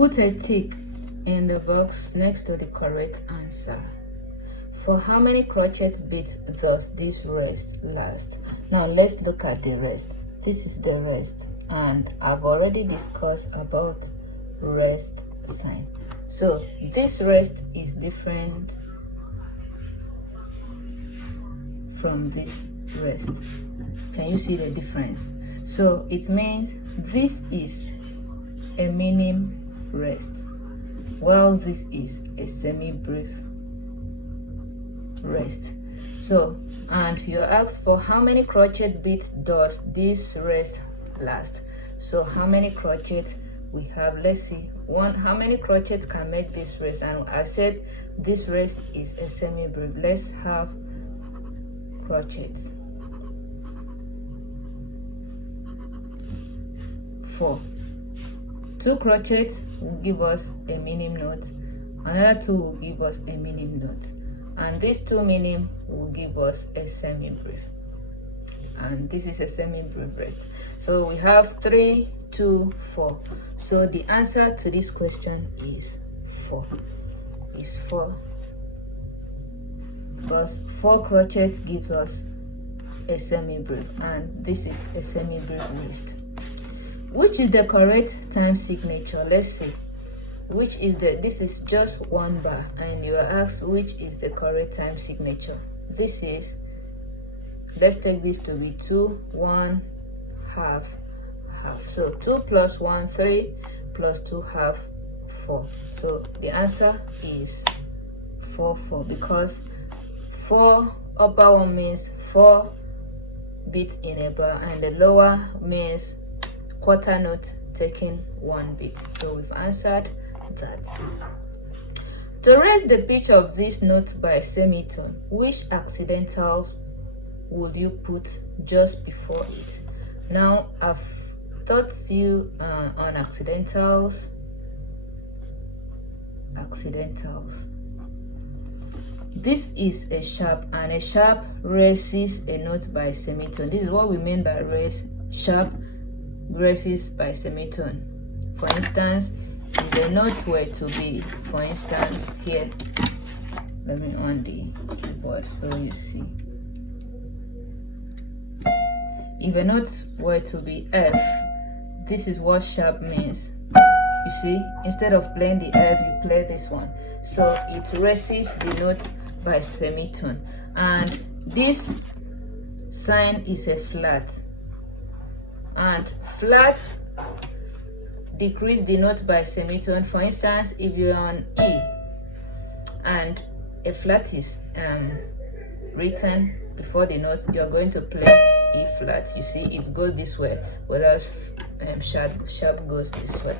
Put a tick in the box next to the correct answer. For how many crochet beats does this rest last? Now let's look at the rest. This is the rest, and I've already discussed about rest sign. So this rest is different from this rest. Can you see the difference? So it means this is a minim rest, while this is a semi-brief rest. So, and you ask for how many crochet beats does this rest last. So how many crochet we have? Let's see, how many crochet can make this rest? And I said this rest is a semi-brief. Let's have crochets. 4. 2 crochets will give us a minim knot, another 2 will give us a minim knot, and these 2 minim will give us a semi-brief, and this is a semi-brief rest. So we have 3, 2, 4. So the answer to this question is 4. Is 4, because 4 crochets gives us a semi-brief, and this is a semi-brief rest. Which is the correct time signature? Let's see. Which is this is just 1 bar, and you are asked which is the correct time signature. This is, let's take this to be 2, 1, half, half. So 2 plus 1, 3 plus 2, half, 4. So the answer is 4, 4, because 4 upper one means 4 beats in a bar, and the lower means quarter note taking 1 beat. So we've answered that. To raise the pitch of this note by a semitone, which accidentals would you put just before it? Now I've taught you on accidentals. This is a sharp, and a sharp raises a note by a semitone. This is what we mean by raise. Sharp raises by semitone. For instance, if the note were to be, for instance, here, let me on the keyboard so you see. If a note were to be F, this is what sharp means. You see, instead of playing the F, you play this one. So it raises the note by semitone, and this sign is a flat. And flat decrease the note by semitone. For instance, if you're on E and a flat is written before the notes, you're going to play E flat. You see, it goes this way, whereas sharp goes this way.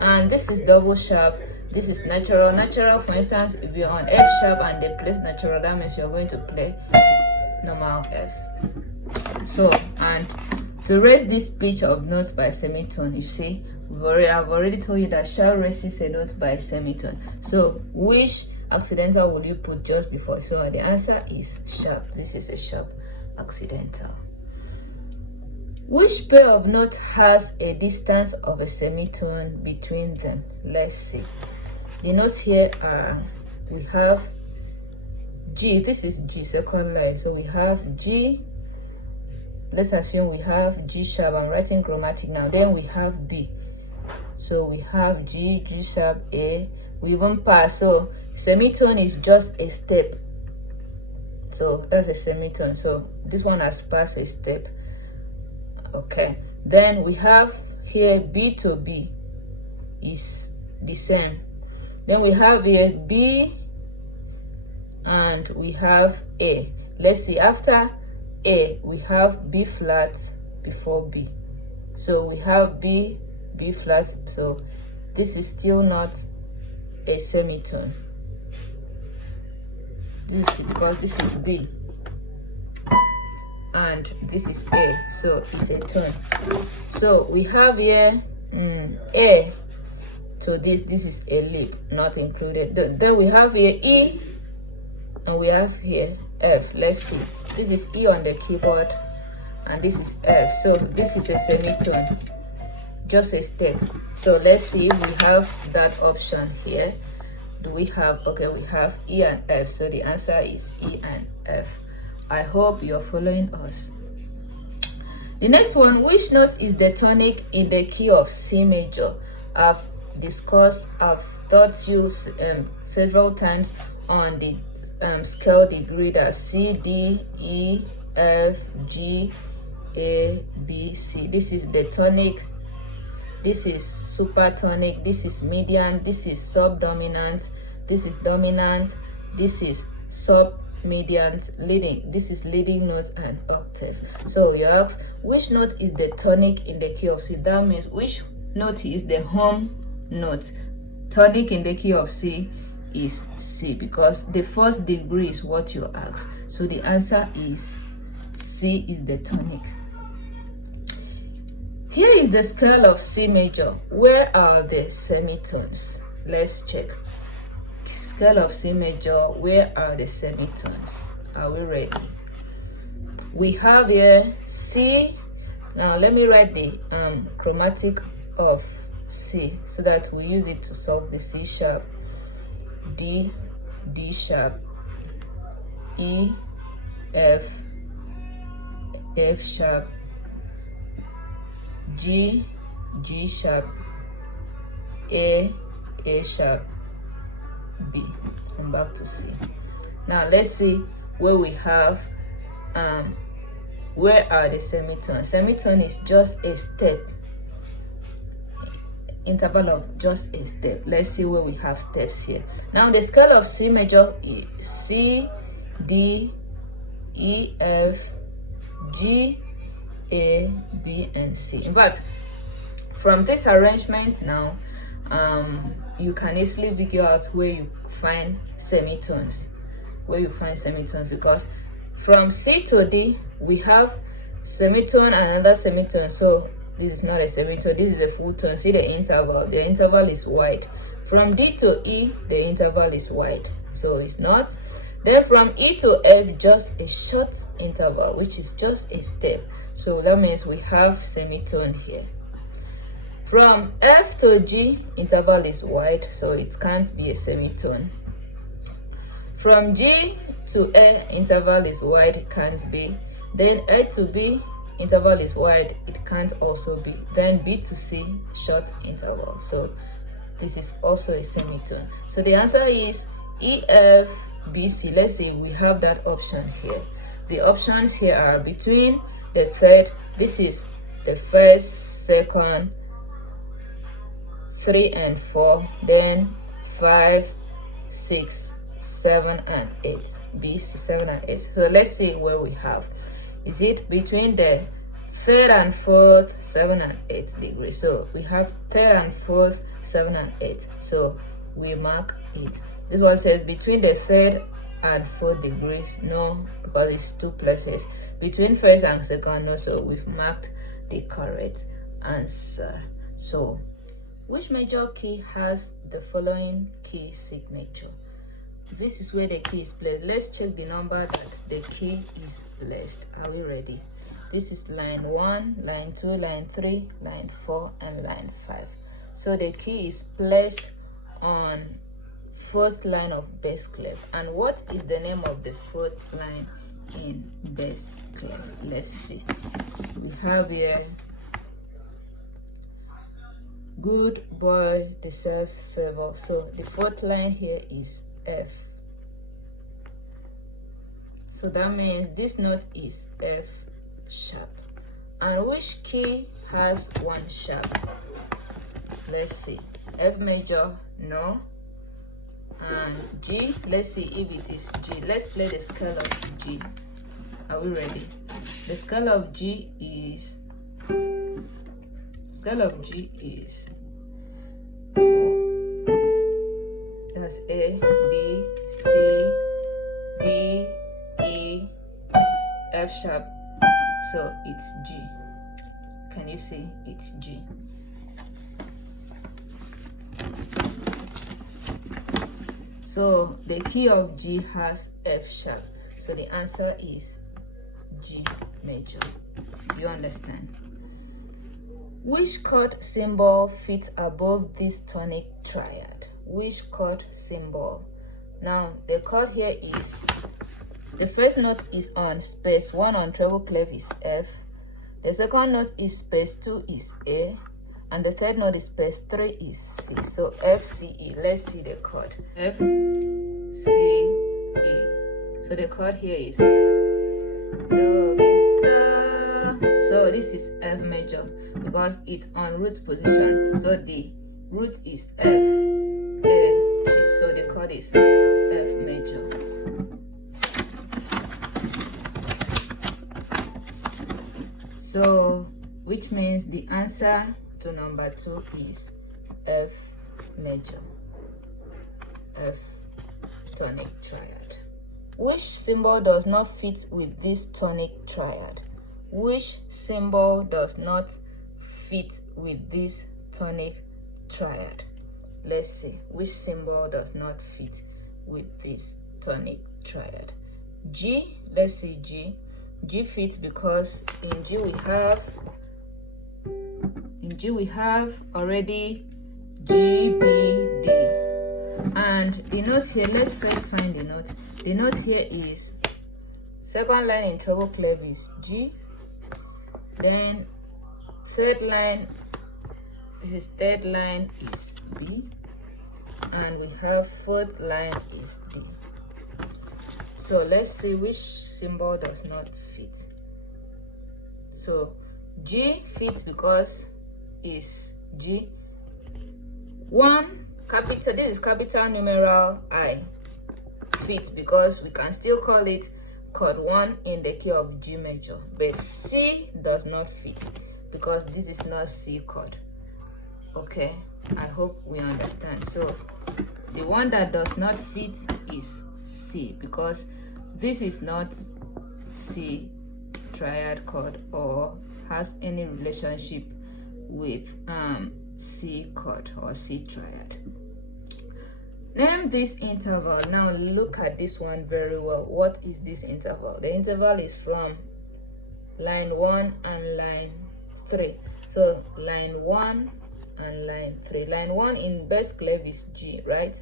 And this is double sharp. This is natural. Natural, for instance, if you're on F sharp and they place natural, that means you're going to play normal F. So, and to raise this pitch of notes by semitone, you see, I've already told you that sharp raises a note by semitone. So which accidental would you put just before? So the answer is sharp. This is a sharp accidental. Which pair of notes has a distance of a semitone between them? Let's see. The notes here are, we have G. This is G, second line. So we have G. Let's assume we have G sharp. I'm writing chromatic now. Then we have B. So we have G, G sharp, A. We even pass. So semitone is just a step. So that's a semitone. So this one has passed a step. Okay. Then we have here B to B is the same. Then we have here B and we have A. Let's see. After A, we have B flat before B. So we have B, B flat. So this is still not a semitone. This is because this is B and this is A, so it's a tone. So we have here A to this is a lip, not included. Then we have here E and we have here F. Let's see. This is E on the keyboard and this is F. So this is a semitone. just a step. So let's see if we have that option here. Do we have, okay, we have E and F, so the answer is E and F. I hope you're following us. The next one, which note is the tonic in the key of C major? I've taught you several times on the scale degree, that C, D, E, F, G, A, B, C. This is the tonic, this is supertonic, this is median, this is subdominant, this is dominant, this is sub-median, leading, this is leading note and octave. So you ask, which note is the tonic in the key of C? That means which note is the home note. Tonic in the key of C is C, because the first degree is what you ask. So the answer is C is the tonic. Here is the scale of C major. Where are the semitones? Let's check. Scale of C major, where are the semitones? Are we ready? We have here C. Now let me write the chromatic of C so that we use it to solve the C sharp, D, D sharp, E, F, F sharp, G, G sharp, A sharp, B, and back to C. Now let's see where we have where are the semitones. Semitone is just a step, interval of just a step. Let's see where we have steps here. Now the scale of C major is C, D, E, F, G, A, B, and C. But from this arrangement now, you can easily figure out where you find semitones, because from C to D we have semitone and another semitone. So this is not a semitone, this is a full tone. See the interval is wide. From D to E the interval is wide, so it's not. Then from E to F, just a short interval, which is just a step. So that means we have semitone here. From F to G, interval is wide, so it can't be a semitone. From G to A, interval is wide, can't be. Then A to B, interval is wide, it can't also be. Then B to C, short interval. So this is also a semitone. So the answer is E, F, B, C. Let's see, we have that option here. The options here are between the third, this is the first, second, 3 and 4, then 5, 6, 7 and 8. B, C, 7 and 8. So let's see where we have. Is it between the third and fourth, 7 and 8 degrees? So we have third and fourth, 7 and 8. So we mark it. This one says between the third and fourth degrees. No, because it's two places. Between first and second, no. So we've marked the correct answer. So which major key has the following key signature? This is where the key is placed. Let's check the number that the key is placed. Are we ready? This is line 1, line 2, line 3, line 4, and line 5. So the key is placed on fourth line of bass clef. And what is the name of the fourth line in bass clef? Let's see. We have here, good boy deserves favor. So the fourth line here is F. So that means this note is F sharp. And which key has one sharp? Let's see. F major, no. And G, let's see if it is G. Let's play the scale of G. Are we ready? The scale of G is that's A, B, C, D, E, F sharp. So it's G. Can you see? It's G. So the key of G has F sharp. So the answer is G major. You understand? Which chord symbol fits above this tonic triad? Which chord symbol? Now the chord here is, the first note is on space 1 on treble clef is F, the second note is space 2 is A, and the third note is space 3 is C. So F, C, E. Let's see the chord. F, C, E. So the chord here is Do, Mi, Da. So this is F major because it's on root position. So the root is F, A, G. So the chord is F major. So which means the answer to number 2 is F major, F tonic triad. Which symbol does not fit with this tonic triad? Which symbol does not fit with this tonic triad? Let's see which symbol does not fit with this tonic triad. G, let's see G. G fits because in G we have already G, B, D. And the note here, let's first find the note. The note here is second line in treble clef is G, then third line, this is third line is B, and we have fourth line is D. So let's see which symbol does not fit. So G fits because is G. 1 capital, this is capital numeral I, fits because we can still call it chord 1 in the key of G major, but C does not fit because this is not C chord. Okay, I hope we understand. So the one that does not fit is C because this is not C triad chord or has any relationship with C chord or C triad. Name this interval. Now look at this one very well. What is this interval? The interval is from line 1 and line 3. So line 1 and line 3. Line 1 in bass clef is G, right?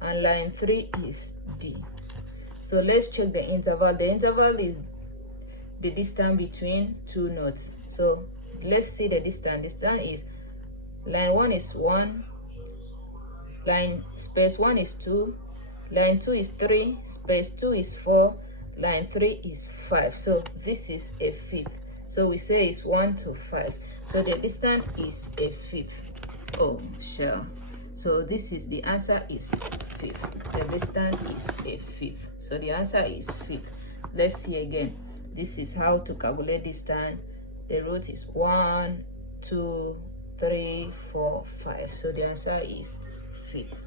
And line 3 is D. So let's check the interval. The interval is the distance between two notes. So let's see the distance. Distance is line 1 is 1, line space 1 is 2, line 2 is 3, space 2 is 4, line 3 is 5. So this is a fifth. So we say it's 1 to 5. So the distance is a fifth. Oh, sure. So this is the answer is fifth. The distance is a fifth. So the answer is fifth. Let's see again. This is how to calculate distance. The root is 1, 2, 3, 4, 5. So the answer is fifth.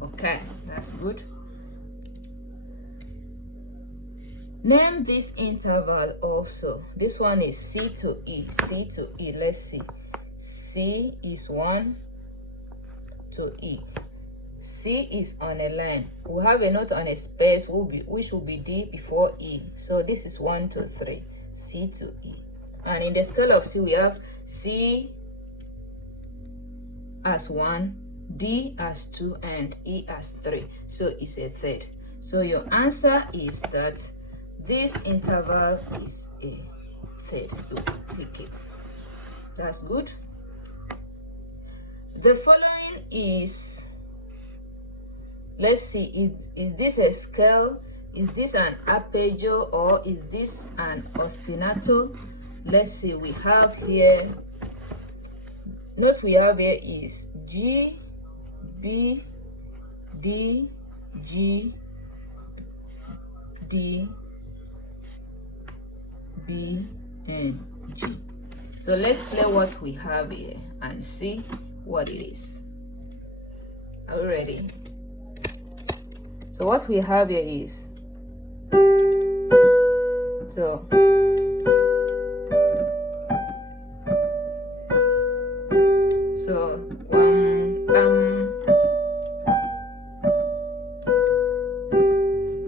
Okay, that's good. Name this interval also. This one is C to E. C to E. Let's see. C is 1 to E. C is on a line. We have a note on a space which will be D before E. So this is 1 to 3. C to E. And in the scale of C, we have C as 1, D as 2, and E as 3. So it's a third. So your answer is that this interval is a third. You take it. That's good. The following is, let's see, is this a scale? Is this an arpeggio or is this an ostinato? Let's see, we have here, notes we have here is G, B, D, G, D, B, and G. So let's play what we have here and see what it is. Are we ready? So what we have here is, so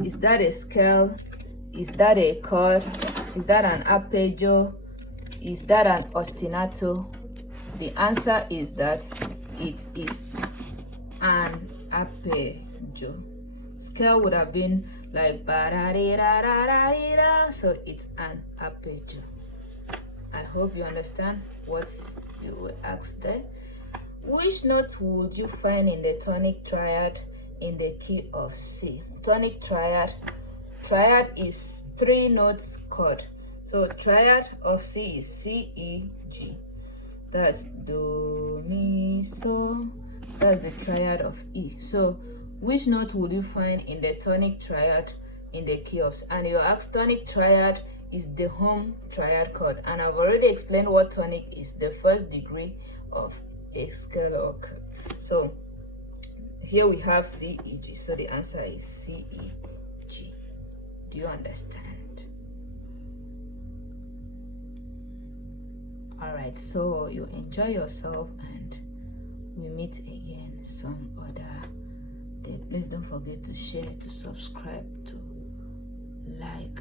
is that a scale? Is that a chord? Is that an arpeggio? is that an ostinato? The answer is that it is an arpeggio. Scale would have been like ba-da-dee-da-da-da-dee-da, so it's an arpeggio. I hope you understand what you were asked there. Which note would you find in the tonic triad in the key of C? Tonic triad is 3 notes chord. So triad of C is C, E, G. That's do, mi, so. That's the triad of E. So which note would you find in the tonic triad in the key of C? And your asked tonic triad is the home triad chord. And I've already explained what tonic is, the first degree of a scale or curve. So here we have C, E, G. So the answer is C, E, G. Do you understand? All right, so you enjoy yourself and we meet again some other day. Please don't forget to share, to subscribe, to like.